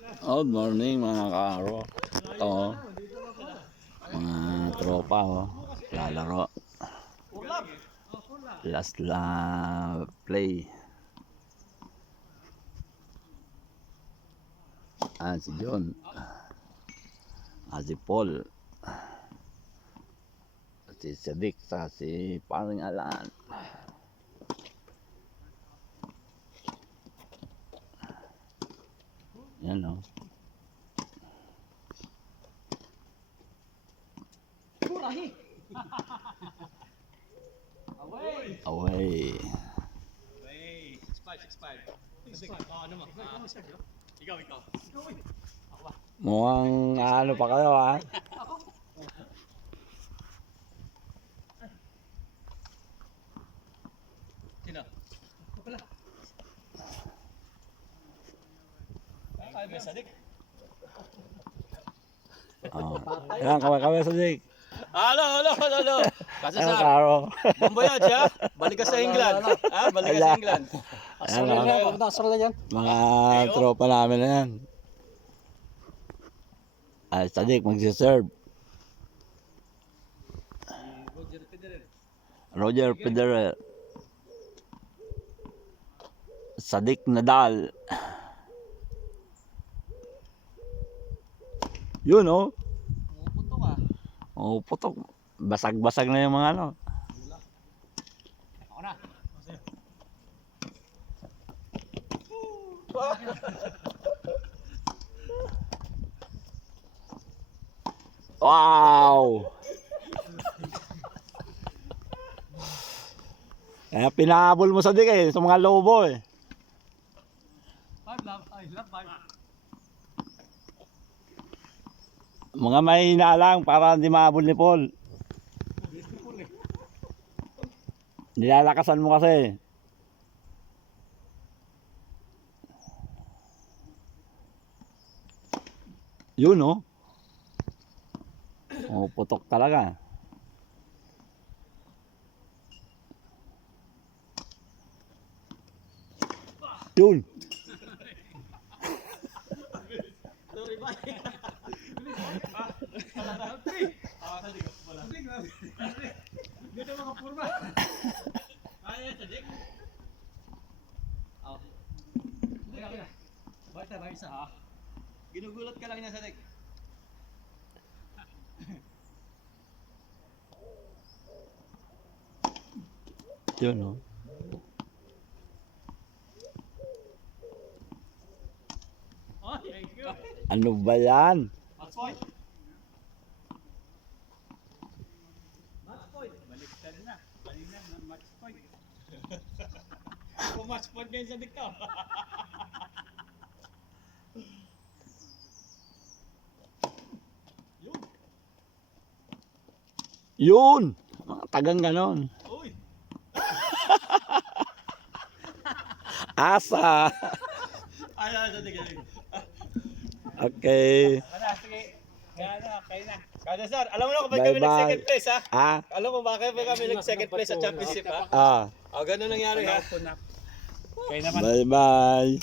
Good morning mga karo. Ito mga tropa lalaro. Last play. Si John. Si Paul. Si Sadik sa si Paring Alan. Yan o. Away. Ikaw. Mukhang ano pa kayo ha? Sino? Ako pala. Kaya may sadik. Yan, kaway Sadik. Halo. Kasi Yan, sa karo. Bambayad siya. Balik ka sa England. Balik ka sa England. Mga tropa namin na yan. Sadik magsiserve. Roger Federer. Sadik Nadal. Yun oh. Putok ah. Oh, putok. Basag-basag na yung mga ano. Ako na. Wow! Kaya pinahabol mo sa dik sa mga lobo eh. Mga mahina lang para hindi mahabol ni Paul. Nilalakasan mo kasi. Yun oh. Oh, putok talaga. Yun. Dito mga purma. Ay, sadik. Oh. Basta ba isa ha? Ginugulat ka lang niya sadik. Yun oh. Oh, thank you. Ano ba yan? Match point. Match point. Baliktad na. Kanina na match point. Kung match point ngayon sa dikta. Yun! Mga tagang ganon. Uy. Asa! Ay, sadik. Okay. Sige. Kaya na. Kada sir, alam mo na kung bakit kami nag-second place ha? Alam mo bakit kami nag-second place sa championship ha? Ganun nangyari ha? Bye bye.